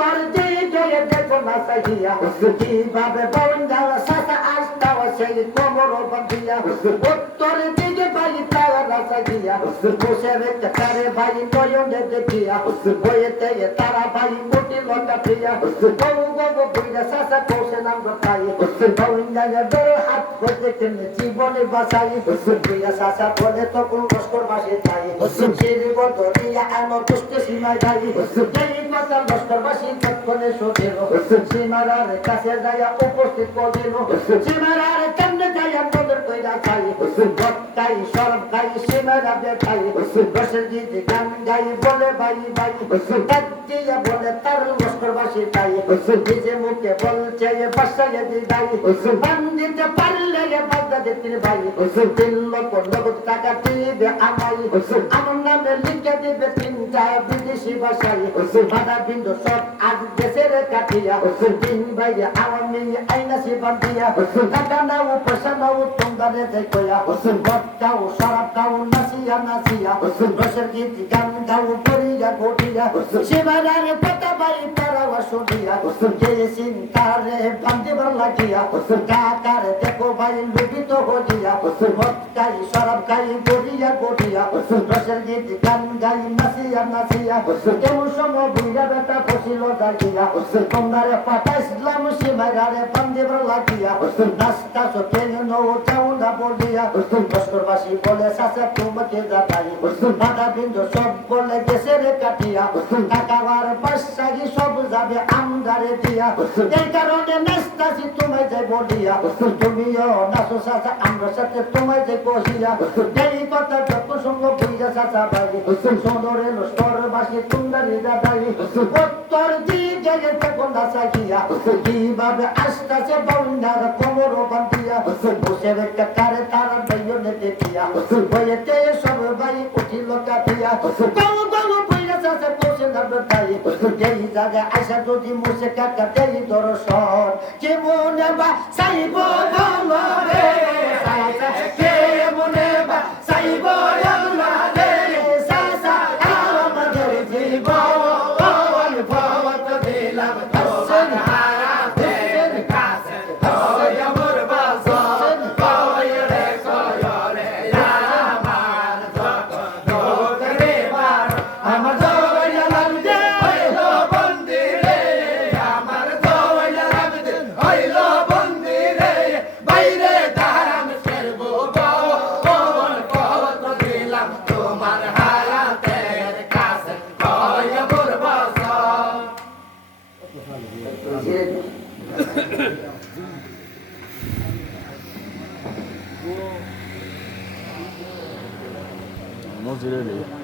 tordi göre dedim masaya Kibabe bavundala sasa aştava seni komoro bandiya Ottori digi bayi tava rasa giya Kusevette kare bayi koyun dedi piya Koyeteye tara bayi muti londa piya Kovu kovu buya sasa koşenam gotayı Bavundala bere hat kodetimle ciboni basayı Buya sasa kone tokul koşkur başı tayı Şiri bodoriya ano tuştu simay dayı Değil masal নগরবাসী তৎক্ষণে শোধিল সীমারার কাছে যাইয়া উপস্থিত করিল সীমারার কেন্দ্র কেমনে যাইয়া নজর কইরা চাই গত্তাই সরব গাই সীমারা দেখাই বসে দিদি গান গাই বলে ভাই ভাই ডাক দিয়া বলে তার লস্কর বাসি তাই নিজে মুখে বলছে বাসায় দিদাই বান দিতে পারলে বাগদা দিতে ভাই তিন লক্ষ নগদ টাকা দিবে আমাই আমার নামে লিখে দিবে তিনটা বিদেশি ভাষায় বাধা বিন্দু সব আজ দেশের কাটিয়া তিন ভাই আওয়ামী আইনা সে বান্ধিয়া টাকা নাও পয়সা হাসান বাবু তোমরা দেখোয়া হুসুন ভট গাও সারা গাও নাচিয়া নাচিয়া হুসুন রসের গীত গান গাও করিয়া ঘটিয়া হুসুন শিবানার পাতা বাড়ি তারাওয়া শুনিয়া যে চিন্তারে বান্ধিবার লাগিয়া কাকার দেখো ভাই লুবিত হইয়া ভটকাই সরাব খাই গড়িয়া গড়িয়া রসের গীত গান গাই নাসিয়া নাসিয়া কেমন সময় বুইরা বেটা ফসিল দাগিয়া তোমরারে পাঠাইছিলাম সীমারারে বান্ধিবার লাগিয়া নাস্তা সতে নৌ চাউ না বলিয়া লস্করবাসী বলে সাসা তোমাকে যাতাই বাধা বিন্দু সব বলে গেছে রে কাটিয়া টাকাবার বাসাগি সব যাবে আমদারে দিয়া। এই কারণে নাস্তাছি তোমায় যাই বলিয়া তুমিও নাচো সাসা আমরা সাথে তোমায় যাই বসিয়া এই কথা যত সঙ্গ বুঝা সাসা ভাই সোনরে লস্করবাসী তুন্দারি দাদাই। উত্তর দিকে যেতে কোনটা সাকিয়া কীভাবে আসতেছে বন্যার কোমর বান্ধিয়া। বসে রেখে তারা বাইনে দেখিয়া, বইয়েতে সব ভাই উঠিল কাটিয়া যেই জায়গা আসা যদি মুসে কাকা তেই দর্শন কেমন বা সাইব ভালো Vamos dizer.